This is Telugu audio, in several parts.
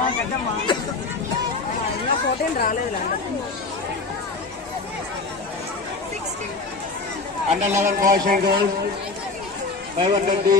అమ్మా పెద్దమ్మా నా ఫోటో రాలేదు under eleven boys and girls five hundred to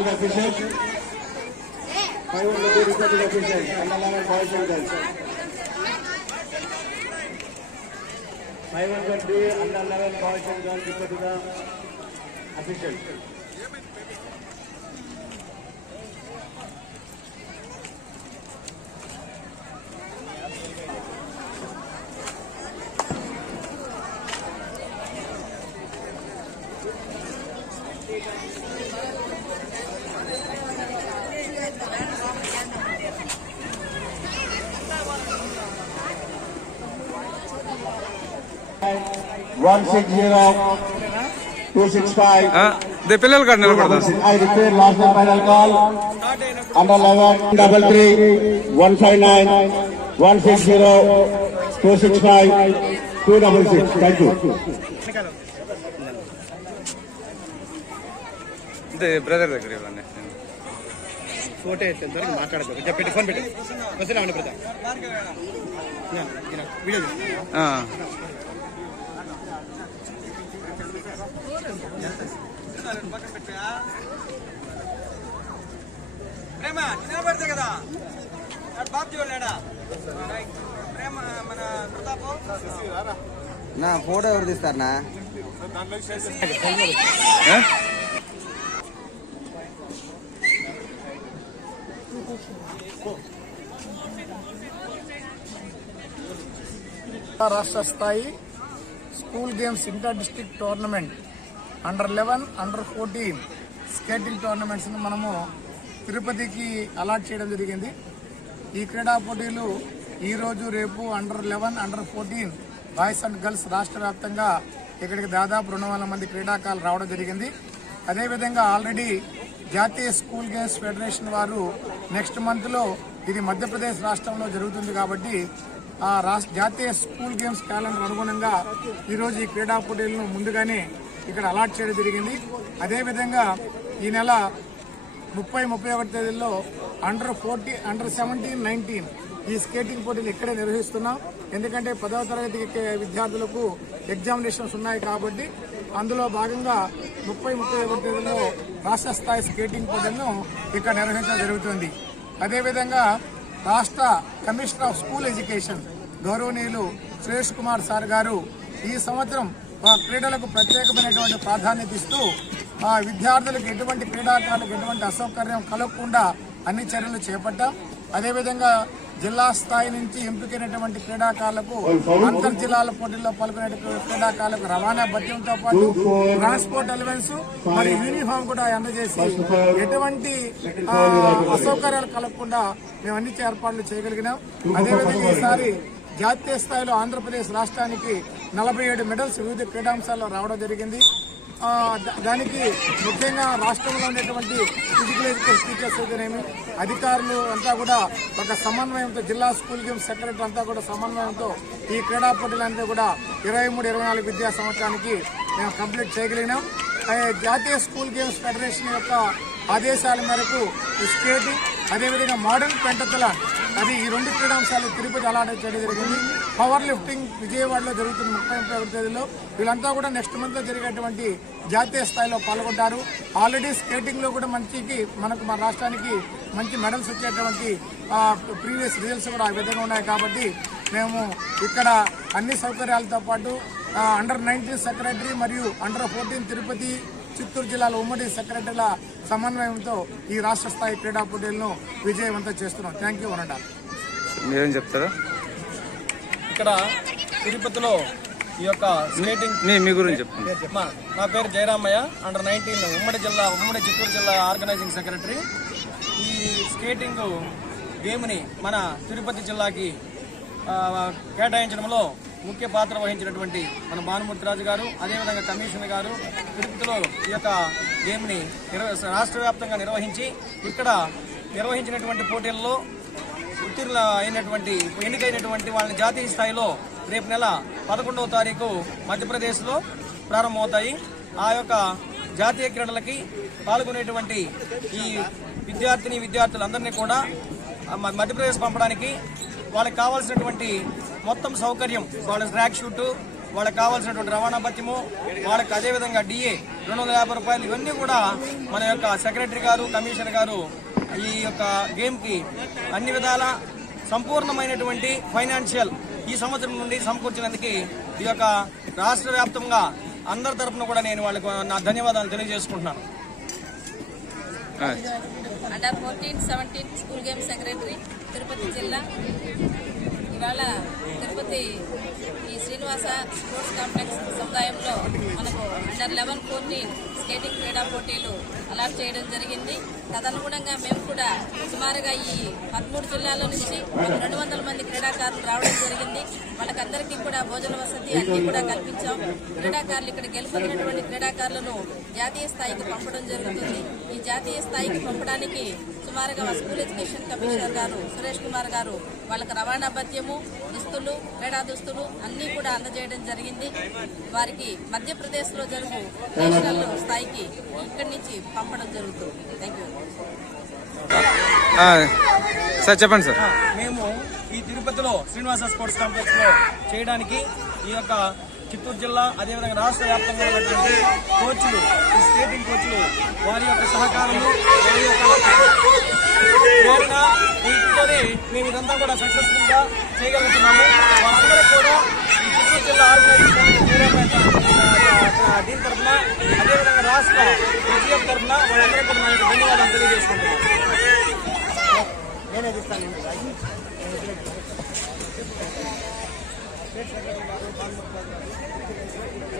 the officials five hundred the report to the officials under eleven boys report to one six zero two six five. Uh, they penal card never got I repeat, last and final call. Under eleven double three one five nine one six zero two six five two double six. Thank you. ಇದೆ ಬ್ರದರ್ ದಗ್ರಿ ಅವನೇ ಫೋಟೋ ಐತೆ ಅಂತ ಮಾತಾಡಬೇಕು ಜಪ್ಪ ಇಟ್ಟು ಫೋನ್ ಬಿಟ್ಟು ಬಸ್ಸಿನ ಅವನು ಬ್ರದರ್ ಹಾಂ ప్రేమ నిలబడితే కదా బాబు చూడలేడా ప్రేమ మన ప్రతాపు నా ఫోటో ఎవరు తీస్తారనా రాష్ట్ర స్థాయి school games inter district tournament. Under eleven under fourteen skating టోర్నమెంట్స్ను మనము తిరుపతికి అలాట్ చేయడం జరిగింది. ఈ క్రీడా పోటీలు ఈరోజు రేపు under eleven under fourteen boys and girls రాష్ట్ర వ్యాప్తంగా ఇక్కడికి దాదాపు రెండు వందల మంది క్రీడాకారులు రావడం జరిగింది. అదేవిధంగా ఆల్రెడీ జాతీయ స్కూల్ గేమ్స్ ఫెడరేషన్ వారు నెక్స్ట్ మంత్లో ఇది మధ్యప్రదేశ్ రాష్ట్రంలో జరుగుతుంది కాబట్టి ఆ రాష్ట్ర జాతీయ స్కూల్ గేమ్స్ క్యాలెండర్ అనుగుణంగా ఈరోజు ఈ క్రీడా పోటీలను ముందుగానే ఇక్కడ అలాట్ చేయడం జరిగింది. అదేవిధంగా ఈ నెల ముప్పై ముప్పై ఒకటి తేదీల్లో under forty under seventeen nineteen ఈ స్కేటింగ్ పోటీలు ఇక్కడే నిర్వహిస్తున్నాం. ఎందుకంటే పదవ తరగతి విద్యార్థులకు ఎగ్జామినేషన్స్ ఉన్నాయి కాబట్టి అందులో భాగంగా ముప్పై ముప్పై ఒకటి తేదీలో రాష్ట్ర స్థాయి స్కేటింగ్ పోటీలను ఇక్కడ నిర్వహించడం జరుగుతుంది. అదేవిధంగా రాష్ట్ర కమిషనర్ ఆఫ్ స్కూల్ ఎడ్యుకేషన్ గౌరవనీయులు సురేష్ కుమార్ సార్ గారు ఈ సంవత్సరం క్రీడలకు ప్రత్యేకమైనటువంటి ప్రాధాన్యత ఇస్తూ ఆ విద్యార్థులకు ఎటువంటి క్రీడాకారులకు ఎటువంటి అసౌకర్యం కలగకుండా అన్ని చర్యలు చేపట్టాం. అదేవిధంగా జిల్లా స్థాయి నుంచి ఎంపికైనటువంటి క్రీడాకారులకు అంతర్ జిల్లాల పోటీల్లో పాల్గొనే క్రీడాకారులకు రవాణా భత్యంతో పాటు ట్రాన్స్పోర్ట్ అలవెన్స్ మరియు యూనిఫామ్ కూడా అందజేసి ఎటువంటి అసౌకర్యాలు కలగకుండా మేము అన్ని ఏర్పాట్లు చేయగలిగినాం. అదేవిధంగా ఈసారి జాతీయ స్థాయిలో ఆంధ్రప్రదేశ్ రాష్ట్రానికి నలభై ఏడు మెడల్స్ వివిధ క్రీడాంశాల్లో రావడం జరిగింది. దా- దానికి ముఖ్యంగా రాష్ట్రంలో ఉండేటువంటి ఫిజికల్ ఎడ్యుకేషన్ టీచర్స్ అయితేనేమి అధికారులు అంతా కూడా ఒక సమన్వయంతో జిల్లా స్కూల్ గేమ్స్ సెక్రటరీ అంతా కూడా సమన్వయంతో ఈ క్రీడా పోటీలంతా కూడా ఇరవై మూడు ఇరవై నాలుగు విద్యా సంవత్సరానికి మేము కంప్లీట్ చేయగలిగినాం. జాతీయ స్కూల్ గేమ్స్ ఫెడరేషన్ యొక్క ఆదేశాల మేరకు ఈ స్కేటింగ్ అదేవిధంగా మోడర్న్ పెంటతల అది ఈ రెండు క్రీడాంశాలు తిరుపతి అలాడే చేయడం జరిగింది. పవర్ లిఫ్టింగ్ విజయవాడలో జరుగుతుంది ముప్పై ముప్పై ఒకటి తేదీలో. వీళ్ళంతా కూడా నెక్స్ట్ మంత్లో జరిగేటువంటి జాతీయ స్థాయిలో పాల్గొంటారు. ఆల్రెడీ స్కేటింగ్లో కూడా మంచికి మనకు మన రాష్ట్రానికి మంచి మెడల్స్ వచ్చేటువంటి ప్రీవియస్ రిజల్ట్స్ కూడా ఆ విధంగా ఉన్నాయి కాబట్టి మేము ఇక్కడ అన్ని సౌకర్యాలతో పాటు అండర్ నైన్టీన్ సెక్రటరీ మరియు అండర్ ఫోర్టీన్ తిరుపతి చిత్తూరు జిల్లాల ఉమ్మడి సెక్రటరీల సమన్వయంతో ఈ రాష్ట్ర స్థాయి క్రీడా పోటీలను విజయవంతం చేస్తున్నాం. థ్యాంక్ యూ వనండా మీరేం చెప్తారా? ఇక్కడ తిరుపతిలో ఈ యొక్క స్కేటింగ్ మీ మీ గురించి చెప్పండి. నా పేరు జయరామయ్య అండర్ నైన్టీన్ ఉమ్మడి జిల్లా ఉమ్మడి చిత్తూరు జిల్లా ఆర్గనైజింగ్ సెక్రటరీ. ఈ స్కేటింగ్ గేమ్ని మన తిరుపతి జిల్లాకి కేటాయించడంలో ముఖ్య పాత్ర వహించినటువంటి మన భానుమూర్తిరాజు గారు అదేవిధంగా కమిషనర్ గారు తిరుపతిలో ఈ యొక్క గేమ్ని రాష్ట్ర వ్యాప్తంగా నిర్వహించి ఇక్కడ నిర్వహించినటువంటి పోటీల్లో ఉత్తీర్ణ అయినటువంటి ఎన్నికైనటువంటి వాళ్ళని జాతీయ స్థాయిలో రేపు నెల పదకొండవ తారీఖు మధ్యప్రదేశ్లో ప్రారంభమవుతాయి. ఆ యొక్క జాతీయ క్రీడలకి పాల్గొనేటువంటి ఈ విద్యార్థిని విద్యార్థులందరినీ కూడా మధ్యప్రదేశ్ పంపడానికి వాళ్ళకి కావాల్సినటువంటి మొత్తం సౌకర్యం. వాళ్ళ ట్రాక్ షూట్ వాళ్ళకి కావాల్సినటువంటి రవాణా భత్యము వాళ్ళకి అదేవిధంగా డిఏ రెండు వందల యాభై రూపాయలు ఇవన్నీ కూడా మన యొక్క సెక్రటరీ గారు కమిషనర్ గారు ఈ యొక్క గేమ్కి అన్ని విధాల సంపూర్ణమైనటువంటి ఫైనాన్షియల్ ఈ సంవత్సరం నుండి సమకూర్చినందుకు ఈ యొక్క రాష్ట్ర వ్యాప్తంగా అందరి తరపున కూడా నేను వాళ్ళకు నా ధన్యవాదాలు తెలియజేసుకుంటున్నాను. Under fourteen seventeen school game secretary Tirupati జిల్లా. ఇవాళ తిరుపతి ఈ శ్రీనివాస స్పోర్ట్స్ కాంప్లెక్స్ సముదాయంలో మనకు అండర్ లెవెన్ ఫోర్టీన్ స్కేటింగ్ క్రీడా పోటీలు అలాట్ చేయడం జరిగింది. తదనుగుణంగా మేము కూడా సుమారుగా ఈ పదమూడు జిల్లాల నుంచి రెండు వందల మంది క్రీడాకారులు రావడం జరిగింది. వాళ్ళకందరికీ కూడా భోజన వసతి అన్ని కూడా కల్పించాం. క్రీడాకారులు ఇక్కడ గెలుపొందినటువంటి క్రీడాకారులను జాతీయ స్థాయికి పంపడం జరుగుతుంది. ఈ జాతీయ స్థాయికి పంపడానికి సుమారుగా మా స్కూల్ ఎడ్యుకేషన్ కమిషనర్ గారు సురేష్ కుమార్ గారు వాళ్ళకి రవాణా భత్యము దుస్తులు క్రీడా దుస్తులు అన్నీ కూడా అందజేయడం జరిగింది. వారికి మధ్యప్రదేశ్లో జరుగు నేషనల్ స్థాయికి ఇక్కడి నుంచి పంపడం జరుగుతుంది. థ్యాంక్ యూ సార్ చెప్పండి సార్. మేము ఈ తిరుపతిలో శ్రీనివాస స్పోర్ట్స్ కాంప్లెక్స్లో చేయడానికి ఈ యొక్క చిత్తూరు జిల్లా అదేవిధంగా రాష్ట్ర వ్యాప్తంగా ఉన్నటువంటి కోచ్లు ఈ స్కేటింగ్ కోచ్లు వారి యొక్క సహకారము వారి యొక్క వీటితోనే మేము ఇదంతా కూడా సక్సెస్ఫుల్గా చేయగలుగుతున్నాము. వాళ్ళందరూ కూడా ఈ చిత్తూరు జిల్లా ఆర్గనైజేషన్ దీని తరఫున అదేవిధంగా రాష్ట్ర విజయం తరఫున వాళ్ళందరూ కూడా నా యొక్క ధన్యవాదాలు తెలియజేసుకుంటున్నాను.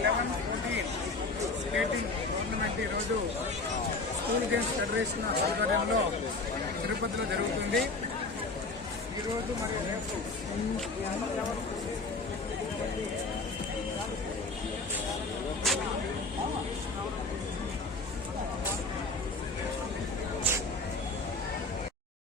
లెవెన్ ఫోర్టీన్ స్కేటింగ్ టోర్నమెంట్ ఈరోజు స్కూల్ గేమ్స్ ఫెడరేషన్ ఆధ్వర్యంలో తిరుపతిలో జరుగుతుంది ఈరోజు మరియు రేపు